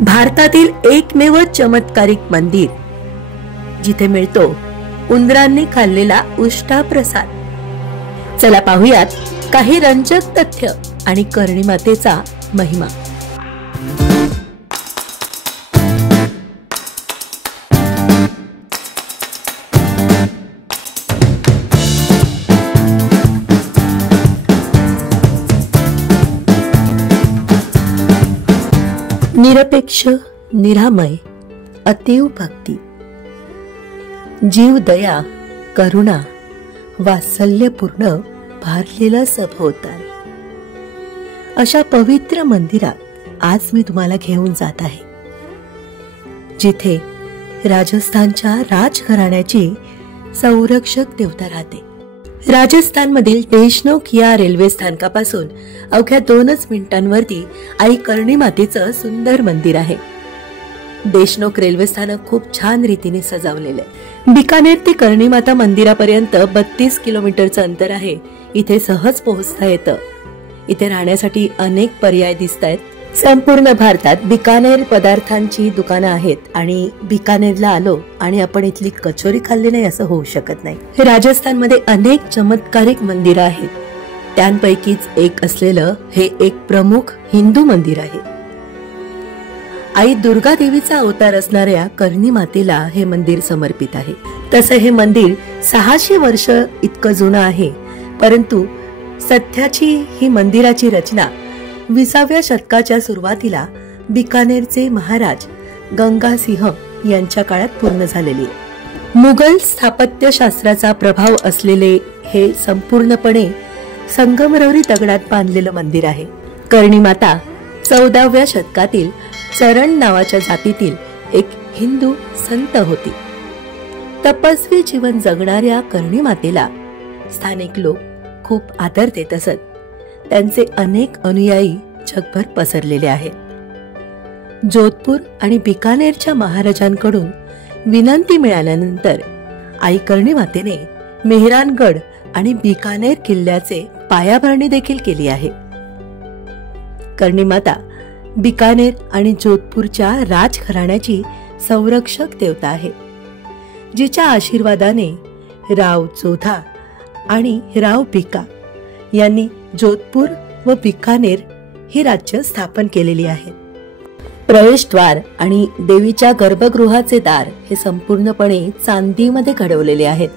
भारतातील एकमेव चमत्कारिक मंदिर जिथे मिळतो उंदरांनी खाल्लेला उष्टा प्रसाद। चला पाहूयात काही रंजक तथ्य आणि कर्णी मातेचा महिमा। निरपेक्ष, निरामय, अतीव भक्ती, जीव दया, करुणा, वात्सल्यपूर्ण भारलेला सभोवताल अशा पवित्र मंदिरात आज मी तुम्हाला घेऊन जात आहे, जिथे राजस्थानच्या राजघराण्याची संरक्षक देवता राहते। राजस्थानमधील देशनोक या रेल्वे स्थानकापासून अवघ्या 2 मिनिटांवरती आई कर्णी मातेचं सुंदर मंदिर आहे। देशनोक रेल्वे स्थानक खूप छान रीतीने सजवलेले आहे। बिकानेर ते कर्णी माता मंदिरापर्यंत 32 किलोमीटरचं अंतर आहे। इथे सहज पोहोचता येतं। इथे राहण्यासाठी अनेक पर्याय दिसतायत। संपूर्ण भारतात बिकानेर पदार्थांची दुकानं आहेत आणि बिकानेरला आलो आणि आपण इथली कचोरी खाल्ली नाही असं होऊ शकत नाही। राजस्थानमध्ये अनेक चमत्कारिक मंदिरं आहेत, त्यांपैकीच एक असलेलं हे एक प्रमुख हिंदू मंदिर आहे। आई दुर्गा देवीचा अवतार असणाऱ्या कर्णी मातेला हे मंदिर समर्पित आहे। तसं हे मंदिर 600 वर्ष इतकं जुनं आहे, परंतु सध्याची ही मंदिराची रचना 20व्या शतकाच्या सुरुवातीला बिकानेरचे महाराज गंगासिंह यांच्या काळात पूर्ण झालेली आहे। मुघल स्थापत्यशास्त्राचा प्रभाव असलेले हे संपूर्णपणे संगमरवरी दगडात बांधलेलं मंदिर आहे। कर्णी माता 14व्या शतकातील चरण नावाच्या जातीतील एक हिंदू संत होती। तपस्वी जीवन जगणाऱ्या कर्णी मातेला स्थानिक लोक खूप आदर देत असत। त्यांचे अनेक अनुयायी जगभर पसरलेले आहेत। जोधपूर आणि बिकानेरच्या महाराजांकडून विनंती मिळाल्यानंतर आई कर्णी मातेने मेहरानगड आणि बिकानेर किल्ल्याचे पायाभरणी देखील केली आहे। कर्णी माता बिकानेर आणि जोधपूरच्या राजघराण्याची संरक्षक देवता आहे, जिच्या आशीर्वादाने राव जोधा आणि राव बिका यांनी जोधपूर व बिकानेर ही राज्य स्थापन केलेली आहेत। प्रवेशद्वार आणि देवीच्या गर्भगृहाचे दार हे संपूर्णपणे चांदीमध्ये घडवलेले आहेत।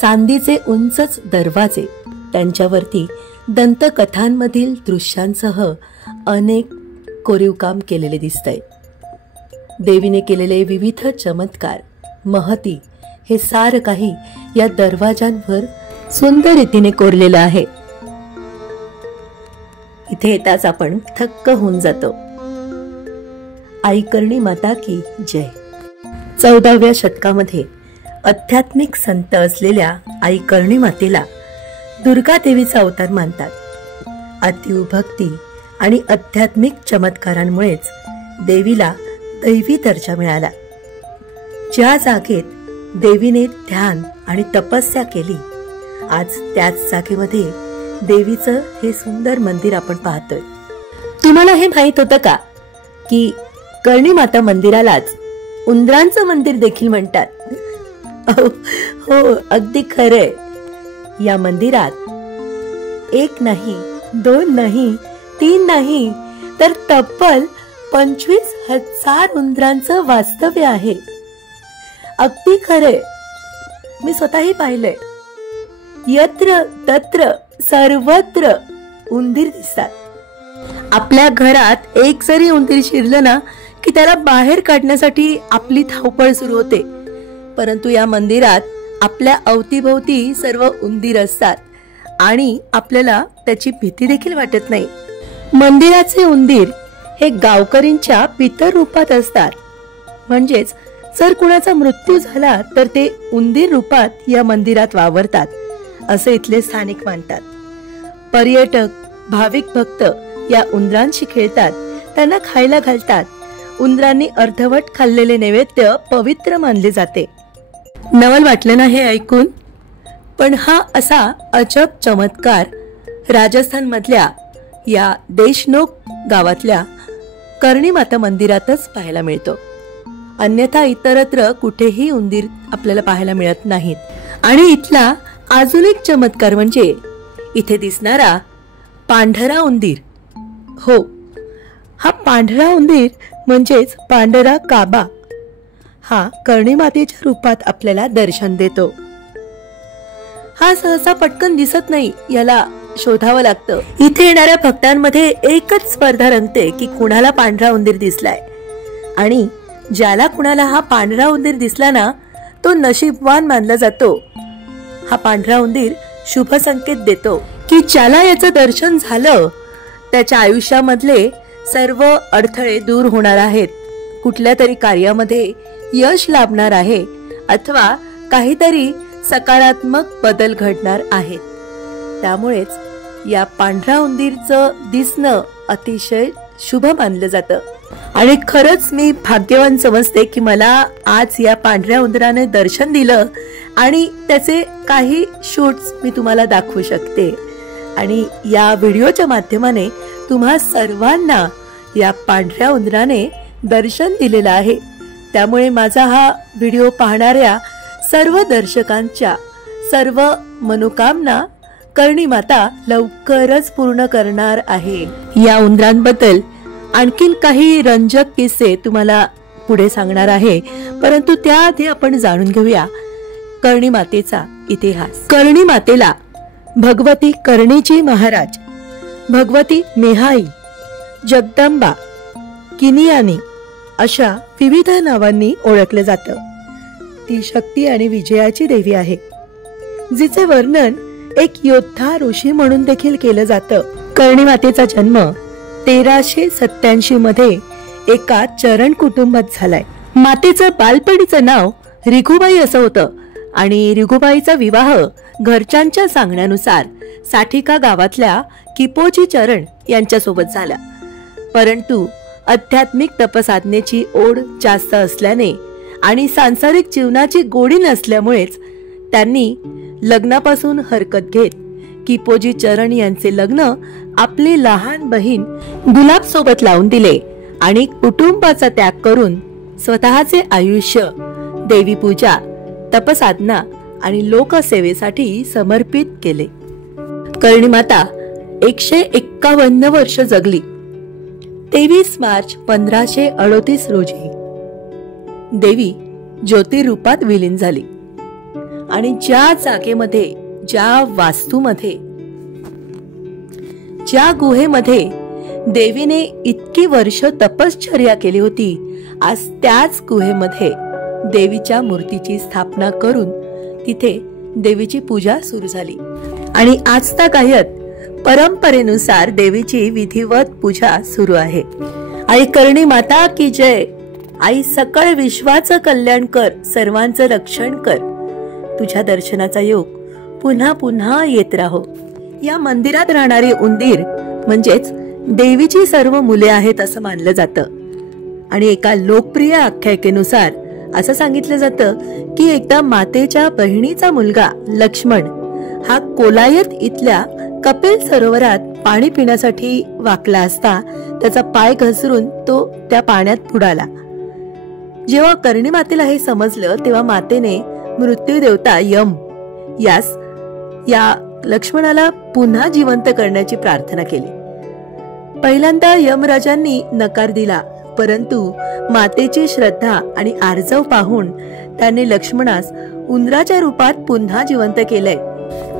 चांदीचे उंचच दरवाजे, त्यांच्यावरती दंतकथांमधील दृश्यांसह अनेक कोरीवकाम केलेले दिसतंय। देवीने केलेले विविध चमत्कार, महती हे सारं काही या दरवाजांवर सुंदर रीतीने कोरलेलं आहे। इथे येताच आपण थक्क होऊन जातो। आई कर्णी माता की जय। 14व्या शतकामध्ये आध्यात्मिक संत असलेल्या आई कर्णी मातेला दुर्गा देवीचा अवतार मानतात। अतीव भक्ती आणि आध्यात्मिक चमत्कारांमुळेच देवीला दैवी दर्जा मिळाला। ज्या जागेत देवीने ध्यान आणि तपस्या केली, आज त्याच जागेमध्ये देवीचं हे सुंदर मंदिर आपण पाहतोय। तुम्हाला हे माहित होतं का की कर्णी माता मंदिरालाच उंदरांचं मंदिर देखील म्हणतात? हो, अगदी खरंय। या मंदिरात 1 नाही, 2 नाही, 3 नाही, तर तब्बल 25,000 उंदरांचं वास्तव्य आहे। अगदी खरंय, मी स्वतःही पाहिलंय। यत्र तत्र सर्वत्र उंदीर दिसतात। आपल्या घरात एक जरी उंदीर शिरलं ना की त्याला बाहेर काढण्यासाठी आपली धावपळ सुरू होते, परंतु या मंदिरात आपल्या अवतीभोवती सर्व उंदीर असतात आणि आपल्याला त्याची भीती देखील वाटत नाही। मंदिराचे उंदीर हे गावकरींच्या पितर रूपात असतात, म्हणजेच जर कुणाचा मृत्यू झाला तर ते उंदीर रूपात या मंदिरात वावरतात असे इथले स्थानिक मानतात। पर्यटक, भाविक भक्त या उंदरांशी खेळतात, त्यांना खायला घालतात। उंदरांनी अर्धवट खाल्लेले नैवेद्य पवित्र मानले जाते। नवल वाटलं ना हे ऐकून? पण हा असा अजब चमत्कार राजस्थान मधल्या या देशनोक गावातल्या कर्णी माता मंदिरातच पाहायला मिळतो. अन्यथा इतरत्र कुठेही उंदीर आपल्याला पाहायला मिळत नाहीत. आणि इथला अजून एक चमत्कार म्हणजे इथे दिसणारा पांढरा उंदीर. हो, हा पांढरा उंदीर म्हणजेच पांढरा काबा हा कर्णी मातेच्या रूपात आपल्याला दर्शन देतो. हा सहसा पटकन दिसत नाही, याला शोधावं लागतं. इथे येणाऱ्या भक्तांमध्ये एकच स्पर्धा रंगते की कुणाला पांढरा उंदीर दिसलाय. आणि ज्याला कुणाला हा पांढरा उंदीर दिसला ना, तो नशीबवान मानला जातो. हा पांढरा उंदीर शुभ संकेत देतो की ज्याला याचं दर्शन झालं त्याच्या आयुष्यामधले सर्व अडथळे दूर होणार आहेत, कुठल्या तरी कार्यामध्ये यश लाभणार आहे अथवा काहीतरी सकारात्मक बदल घडणार आहेत. त्यामुळेच या पांढरा उंदीरचं दिसणं अतिशय शुभ मानलं जातं. आणि खरंच मी भाग्यवान समजते की मला आज या पांढऱ्या उंदराने दर्शन दिलं आणि त्याचे काही शूट्स मी तुम्हाला दाखवू शकते. आणि या व्हिडिओच्या माध्यमाने तुम्हा सर्वांना या पांढऱ्या उंदराने दर्शन दिलेलं आहे. त्यामुळे माझा हा व्हिडिओ पाहणाऱ्या सर्व दर्शकांच्या सर्व मनोकामना कर्णी माता लवकरच पूर्ण करणार आहे. या उंदरांबद्दल आणखीन काही रंजक किस्से तुम्हाला पुढे सांगणार आहे, परंतु त्याआधी आपण जाणून घेऊया कर्णी मातेचा इतिहास. कर्णी मातेला भगवती कर्णीची महाराज, भगवती मेहाई, जगदंबा, किनियानी अशा विविध नावांनी ओळखले जातं. ती शक्ती आणि विजयाची देवी आहे, जिचे वर्णन एक योद्धा ऋषी म्हणून देखील केलं जातं. कर्णी मातेचा जन्म 1387 मध्ये एका चरण कुटुंबात झालाय. मातेचं बालपणीचं नाव रिघुबाई असं होतं आणि रिघुबाईचा विवाह घरच्यांच्या सांगण्यानुसार साठिका गावातल्या किपोजी चरण यांच्यासोबत झाला. परंतु आध्यात्मिक तपसाधनेची ओढ जास्त असल्याने आणि सांसारिक जीवनाची गोडी नसल्यामुळेच त्यांनी लग्नापासून हरकत घेत किपोजी चरण यांचे लग्न आपली लहान बहीण गुलाब सोबत लावून दिले आणि कुटुंबाचा त्याग करून स्वतःचे आयुष्य देवी पूजा, तपसाधना आणि लोकसेवेसाठी समर्पित केले. कर्णी माता 151 वर्ष जगली. 23 मार्च 1538 रोजी देवी ज्योतिरूपात विलीन झाली. आणि ज्या जागेमध्ये, ज्या वास्तूमध्ये, ज्या गुहेमध्ये देवीने इतकी वर्ष तपश्चर्या केली होती, आज त्याच गुहेमध्ये देवीच्या मूर्तीची स्थापना करून तिथे देवीची पूजा सुरू झाली. आणि आजतागायत परंपरेनुसार देवीची विधिवत पूजा सुरू आहे. आई कर्णी माता की जय. आई सकळ विश्वाचं कल्याण कर, सर्वांचं रक्षण कर. तुझ्या दर्शनाचा योग पुन्हा पुन्हा येत राहो. या मंदिरात राहणारे उंदीर म्हणजेच देवीची सर्व मुले आहेत असं मानलं जातं. आणि एका लोकप्रिय आख्यायिकेनुसार असं सांगितलं जातं की एकदा मातेच्या बहिणीचा मुलगा लक्ष्मण हा कोलायत इथल्या कपिल सरोवरात पाणी पिण्यासाठी वाकला असता त्याचा पाय घसरून तो त्या पाण्यात बुडाला. जेव्हा कर्णी मातेला हे समजलं तेव्हा मातेने मृत्यू देवता यम यास या लक्ष्मणाला पुन्हा जिवंत करण्याची प्रार्थना केली. पहिल्यांदा यमराजांनी नकार दिला, परंतु मातेची श्रद्धा आणि आर्जव पाहून त्याने लक्ष्मणास उंदराच्या रूपात पुन्हा जिवंत केलंय.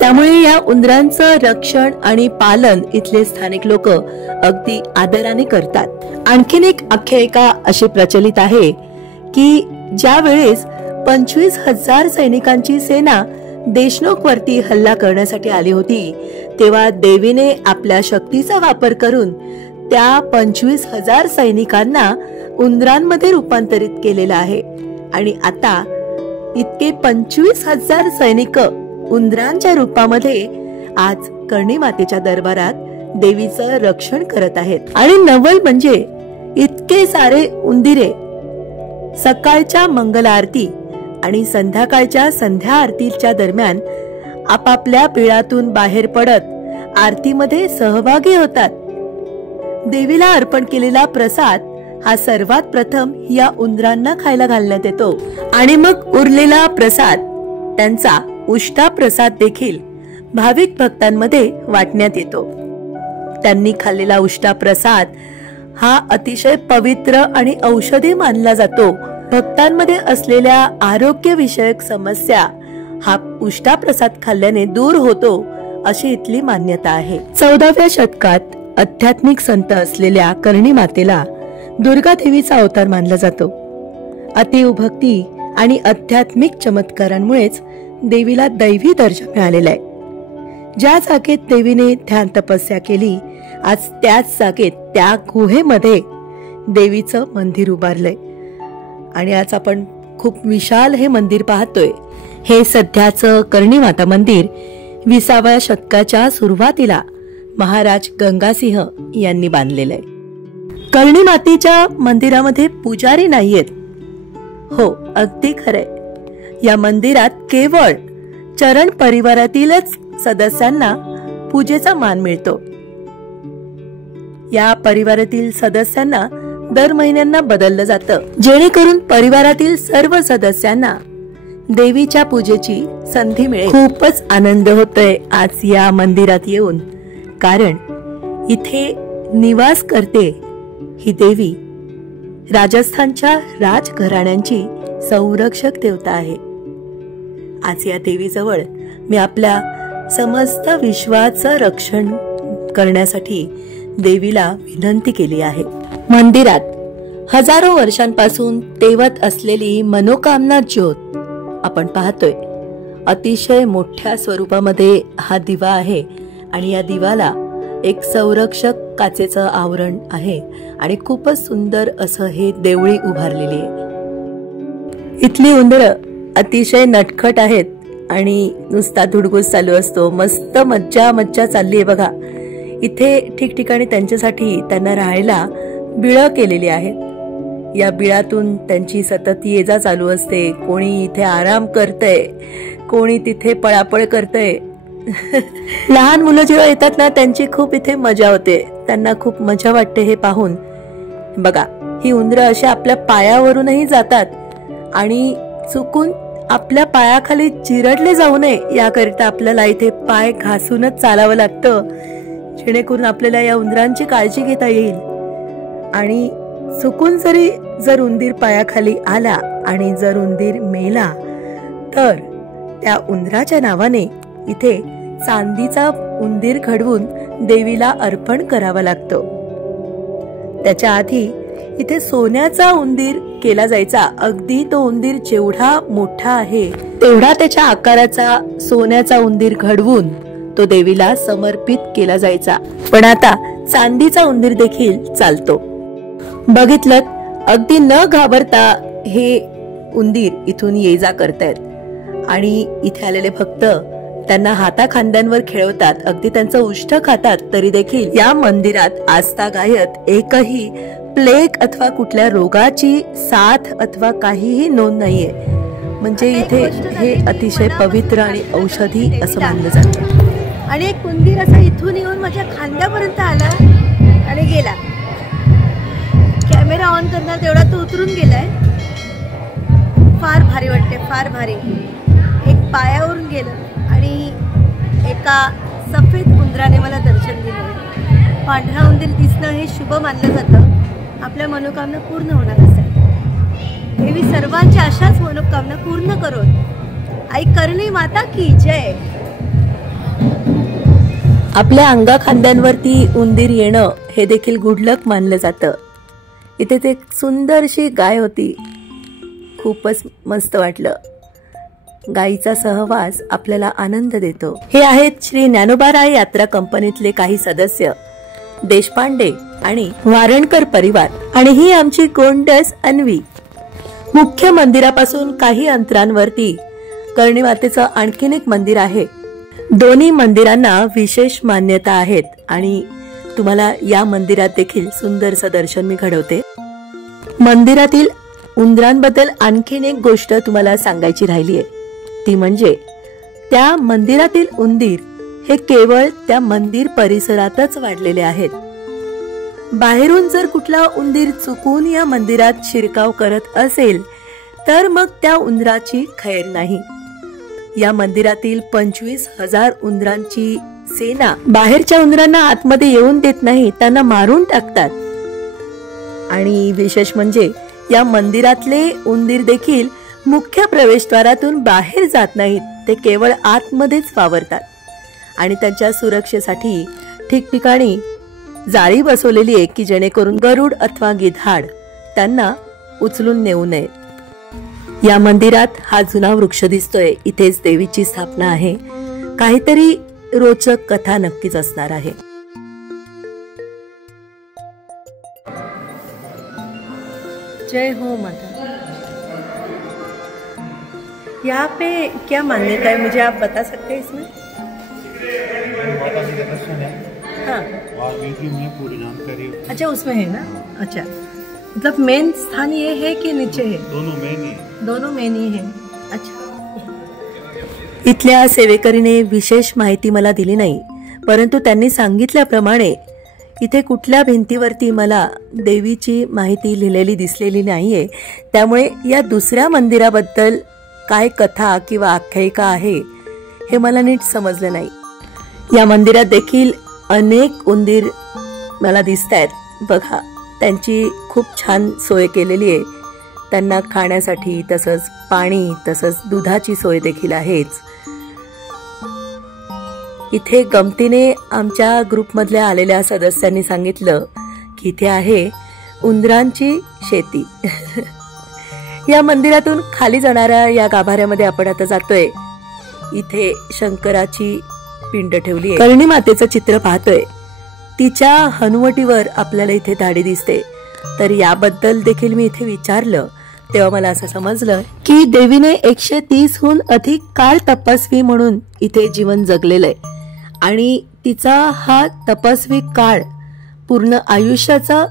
त्यामुळे या उंदरांचं रक्षण आणि पालन इथले स्थानिक लोक अगदी आदराने करतात. आणखीन एक आख्यायिका अशी प्रचलित आहे की ज्या वेळेस 25,000 सैनिकांची सेना देशनोकवरती हल्ला करण्यासाठी आली होती, तेव्हा देवीने आपल्या शक्तीचा वापर करून त्या 25,000 सैनिकांना उंदरांमध्ये रूपांतरित केलेलं आहे. आणि आता इतके 25,000 सैनिक उंदरांच्या रूपामध्ये आज कर्णी मातेच्या दरबारात देवीचं रक्षण करत आहेत. आणि नवल म्हणजे इतके सारे उंदिरे सकाळच्या मंगल आरती आणि संध्याकाळच्या संध्या आरतीच्या दरम्यान आपापल्या पिळातून बाहेर पडत आरतीमध्ये सहभागी होतात. देवीला अर्पण केलेला प्रसाद हा सर्वात प्रथम या उंदरांना खायला घालण्यात येतो आणि मग उरलेला प्रसाद, त्यांचा उष्टा प्रसाद देखील भाविक भक्तांमध्ये वाटण्यात येतो. त्यांनी खाल्लेला उष्टा प्रसाद हा अतिशय पवित्र आणि औषधी मानला जातो. भक्तांमध्ये असलेल्या आरोग्यविषयक समस्या हा उष्टा प्रसाद खाल्ल्याने दूर होतो अशी इथली मान्यता आहे. 14व्या शतकात आध्यात्मिक संत असलेल्या कर्णी मातेला दुर्गा देवीचा अवतार मानला जातो. अतीव भक्ती आणि आध्यात्मिक चमत्कारांमुळेच देवीला दैवी दर्जा मिळालेला आहे. ज्या जागेत देवीने ध्यान तपस्या केली, आज त्याच जागेत त्या गुहेमध्ये देवीचं मंदिर उभारलंय आणि आज आपण खूप विशाल हे मंदिर पाहतोय. हे सध्याचं कर्णी माता मंदिर 20व्या शतकाच्या सुरुवातीला महाराज गंगासिंह यांनी बांधलेलं आहे. कर्णी मातेच्या मंदिरामध्ये पुजारी नाहीयेत. हो, अगदी खरंय. या मंदिरात केवळ चरण परिवारातीलच सदस्यांना पूजेचा मान मिळतो. या परिवारातील सदस्यांना दर महिन्यांना बदललं जातं, जेणेकरून परिवारातील सर्व सदस्यांना देवीच्या पूजेची संधी मिळेल. खूपच आनंद होतोय आज या मंदिरात येऊन, कारण इथे निवास करते ही देवी राजस्थानच्या राजघराण्यांची संरक्षक देवता आहे. आज या देवीजवळ मी आपल्या समस्त विश्वाचं रक्षण करण्यासाठी देवीला विनंती केली आहे. मंदिरात हजारो वर्षांपासून तेवत असलेली मनोकामना ज्योत आपण पाहतोय. अतिशय मोठ्या स्वरूपामध्ये हा दिवा आहे आणि या दिवाला एक संरक्षक काचेचं आवरण आहे आणि खूपच सुंदर असं हे देवळी उभारलेली आहे. इथली उंदरं अतिशय नटखट आहेत आणि नुसता धुडगूस चालू असतो. मस्त मज्जा चालली आहे बघा. इथे ठिकठिकाणी त्यांच्यासाठी त्यांना राहायला बिळं केलेली आहेत. या बिळातून त्यांची सतत ये जा चालू असते. कोणी इथे आराम करतंय, कोणी तिथे पळापळ करतंय. लहान मुलं जेव्हा येतात ना, त्यांची खूप इथे मजा होते. त्यांना खूप मजा वाटते हे पाहून. बघा, ही उंदरं अशी आपल्या पायावरूनही जातात आणि चुकून आपल्या पायाखाली चिरडले जाऊ नये याकरिता आपल्याला इथे पाय घासूनच चालावं लागतं, जेणेकरून आपल्याला या उंदरांची काळजी घेता येईल. आणि चुकून जर उंदीर पायाखाली आला आणि जर उंदीर मेला तर त्या उंदराच्या नावाने इथे चांदीचा उंदीर घडवून देवीला अर्पण करावा लागतो. त्याच्या आधी इथे सोन्याचा उंदीर केला जायचा. अगदी तो उंदीर जेवढा मोठा आहे तेवढा त्याच्या आकाराचा सोन्याचा उंदीर घडवून तो देवीला समर्पित केला जायचा. पण आता चांदीचा उंदीर देखील चालतो. बघितलं, अगदी न घाबरता हे उंदीर इथून ये जा करतायत आणि इथे आलेले भक्त त्यांना हाताखांद्यांवर खेळवतात, अगदी त्यांचं उष्ट खातात. तरी देखील या मंदिरात आस्थागायत एकही प्लेग अथवा कुठल्या रोगाची साथ अथवा काहीही नोंद नाहीये. म्हणजे इथे हे अतिशय पवित्र आणि औषधी असं मानलं जातं. आणि एक उंदीर असा इथून येऊन माझ्या खांद्यापर्यंत आला आणि गेला. कॅमेरा ऑन करणार तेवढा तो उतरून गेलाय. फार भारी वाटते, फार भारी. एक पायावरून गेलं आणि एका सफेद उंदराने मला दर्शन दिलं. पांढरा उंदीर दिसणं हे शुभ मानलं जातं. आपल्या मनोकामना पूर्ण होणार असतात. देवी सर्वांच्या अशाच मनोकामना पूर्ण करून. आई कर्णी माता की जय. आपल्या अंगा खांद्यांवरती उंदीर येणं हे देखील गुडलक मानलं जातं. इथे ते सुंदरशी गाय होती. खूपच मस्त वाटलं. गायीचा सहवास आपल्याला आनंद देतो. हे आहेत श्री ज्ञानोबाराय यात्रा कंपनीतले काही सदस्य, देशपांडे आणि वारणकर परिवार. आणि ही आमची गोंडस अन्वी. मुख्य मंदिरापासून काही अंतरांवरती कर्णी मातेचं आणखीन एक मंदिर आहे. दोन्ही मंदिरांना विशेष मान्यता आहेत आणि तुम्हाला या मंदिरात देखील सुंदरसं दर्शन मी घडवते. मंदिरातील उंदरांबद्दल आणखीन एक गोष्ट तुम्हाला सांगायची राहिली आहे, ती म्हणजे त्या मंदिरातील उंदीर हे केवळ त्या मंदिर परिसरातच वाढलेले आहेत. बाहेरून जर कुठला उंदीर चुकून या मंदिरात शिरकाव करत असेल तर मग त्या उंदराची खैर नाही. या मंदिरातील 25,000 उंदरांची सेना बाहेरच्या उंदरांना आतमध्ये येऊन देत नाही, त्यांना मारून टाकतात. आणि विशेष म्हणजे या मंदिरातले उंदीर देखील मुख्य प्रवेशद्वारातून बाहेर जात नाहीत, ते केवळ आतमध्येच वावरतात. आणि त्यांच्या सुरक्षेसाठी ठिकठिकाणी जाळी बसवलेली आहे की जेणेकरून गरुड अथवा गिधाड त्यांना उचलून नेऊ नये. या मंदिरात हा जुना वृक्ष दिसतोय, इथेच देवीची स्थापना आहे. काहीतरी रोचक कथा नक्कीच असणार आहे. जय हो माता. यहाँ पे क्या मान्यता है, मुझे आप बता सकते हैं इसमें? हाँ, अच्छा उसमें है ना. अच्छा, मतलब मेन स्थान ये है कि नीचे है? दोनों मेन ही है. अच्छा. इथल्या सेवेकरीने विशेष माहिती मला दिली नाही, परंतु त्यांनी सांगितल्याप्रमाणे इथे कुठल्या भिंतीवरती मला देवीची माहिती लिहिलेली दिसलेली नाहीये. त्यामुळे या दुसऱ्या मंदिराबद्दल काय कथा किंवा आख्यायिका आहे हे मला नीट समजलं नाही. या मंदिरात देखील अनेक उंदीर मला दिसतायत. बघा, त्यांची खूप छान सोय केलेली आहे. त्यांना खाण्यासाठी तसंच पाणी तसंच दुधाची सोय देखील आहेच. इथे गमतीने आमच्या ग्रुपमधल्या आलेल्या सदस्यांनी सांगितलं की इथे आहे उंदरांची शेती. या मंदिरातून खाली जाणाऱ्या या गाभाऱ्यामध्ये आपण आता जातोय. इथे शंकराची पिंड ठेवली आहे. कर्णी मातेचं चित्र पाहतोय. तिच्या हनुवटीवर आपल्याला इथे दाढी दिसते. तर याबद्दल देखील मी इथे विचारलं तेव्हा मला असं समजलं की देवीने 130हून अधिक काळ तपस्वी म्हणून इथे जीवन जगलेलं आहे. आणि तिचा हा तपस्वी काळ पूर्ण आयुष्याचा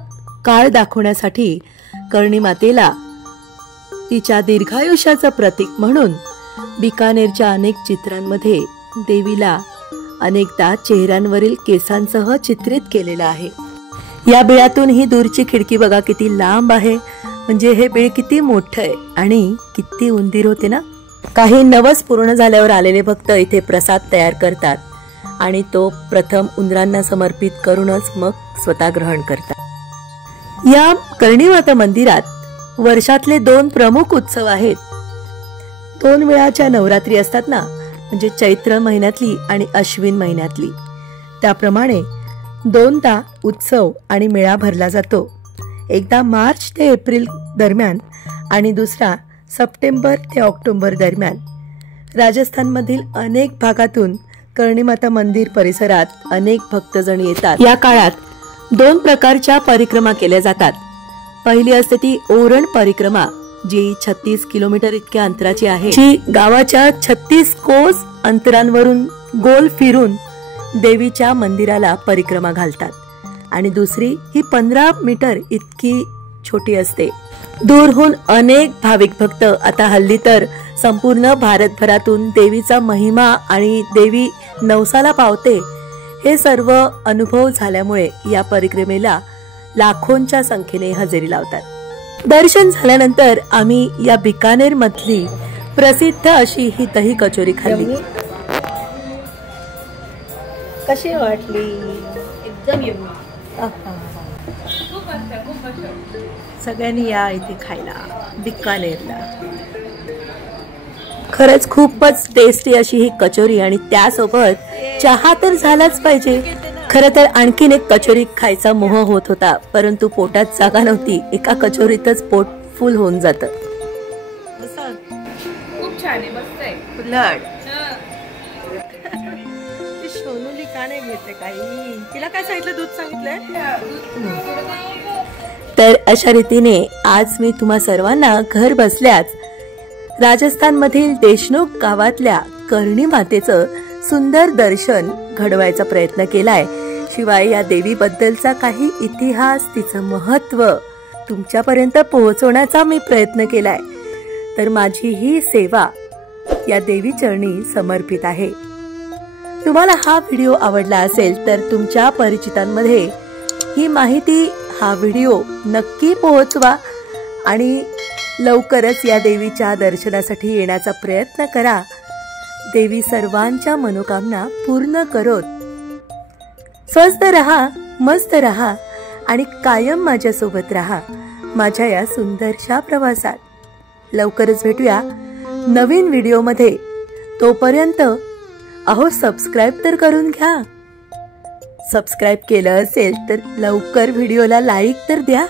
काळ दाखवण्यासाठी कर्णी मातेला तिच्या दीर्घायुष्याचं प्रतीक म्हणून बिकानेरच्या अनेक चित्रांमध्ये देवीला अनेकदा चेहऱ्यांवरील केसांसह चित्रित केलेलं आहे. या बिळातून ही दूरची खिडकी बघा किती लांब आहे. म्हणजे हे बिळ किती मोठं आहे आणि किती उंदीर होते ना. काही नवस पूर्ण झाल्यावर आलेले भक्त इथे प्रसाद तयार करतात आणि तो प्रथम उंदरांना समर्पित करूनच मग स्वतः ग्रहण करतात. या कर्णीमाता मंदिरात वर्षातले 2 प्रमुख उत्सव आहेत. 2 वेळाच्या नवरात्री असतात ना, म्हणजे चैत्र महिन्यातली आणि अश्विन महिन्यातली. त्याप्रमाणे 2दा उत्सव आणि मेळा भरला जातो. एकदा मार्च ते एप्रिल दरम्यान आणि दुसरा सप्टेंबर ते ऑक्टोबर दरम्यान. राजस्थानमधील अनेक भागातून कर्णीमाता मंदिर परिसरात अनेक भक्तजण येतात. या काळात 2 प्रकारच्या परिक्रमा केल्या जातात. पहिली असते ती ओरण परिक्रमा, जी 36 किलोमीटर इतक्या अंतराची आहे, जी गावाच्या 36 कोस अंतरांवरून गोल फिरून देवीच्या मंदिराला परिक्रमा घालतात. आणि दुसरी ही 15 मीटर इतकी छोटी असते. दूरहून अनेक भाविक भक्त, आता हल्ली तर संपूर्ण भारतभरातून देवीचा महिमा आणि देवी नवसाला पावते हे सर्व अनुभव झाल्यामुळे या परिक्रमेला लाखोंच्या संख्येने हजेरी लावतात. दर्शन झाल्यानंतर आम्ही या बिकानेर मधली प्रसिद्ध अशी ही दही कचोरी खाल्ली. कशी वाटली? एकदम यम्मी. सगळ्यांनी या इथे खायला बिकानेरला. खरंच खूपच टेस्टी अशी ही कचोरी आणि त्यासोबत चहा तर झालाच पाहिजे. खरं तर आणखीन एक कचोरी खायचा मोह होत होता, परंतु पोटात जागा नव्हती. एका कचोरीतच पोट फुल होऊन जातं. खूप छान आहे, मस्त आहे. उलट सोनूली का नाही घेते काही? तिला काय सांगितलं? दूध सांगितलंय. तर अशा रीतीने आज मी तुम्हा सर्वांना घर बसल्याच राजस्थान मधील देशनोक गावातल्या कर्णी मातेचं सुंदर दर्शन घडवायचा प्रयत्न केलाय. शिवाय या देवीबद्दलचा काही इतिहास, तिचं महत्व तुमच्यापर्यंत पोहोचवण्याचा मी प्रयत्न केलाय. तर माझी ही सेवा या देवी चरणी समर्पित आहे. तुम्हाला हा व्हिडिओ आवडला असेल तर तुमच्या परिचितांमध्ये ही माहिती, हा व्हिडिओ नक्की पोहोचवा आणि लवकरच या देवीच्या दर्शनासाठी येण्याचा प्रयत्न करा. देवी सर्वांच्या मनोकामना पूर्ण करोत. स्वस्थ रहा, मस्त रहा आणि कायम माझ्यासोबत रहा माझ्या या सुंदरशा प्रवासात. लवकरच भेटूया नवीन व्हिडिओमध्ये. तोपर्यंत सबस्क्राईब तर करून घ्या. सबस्क्राईब केलं असेल तर लवकर व्हिडिओला लाईक तर द्या.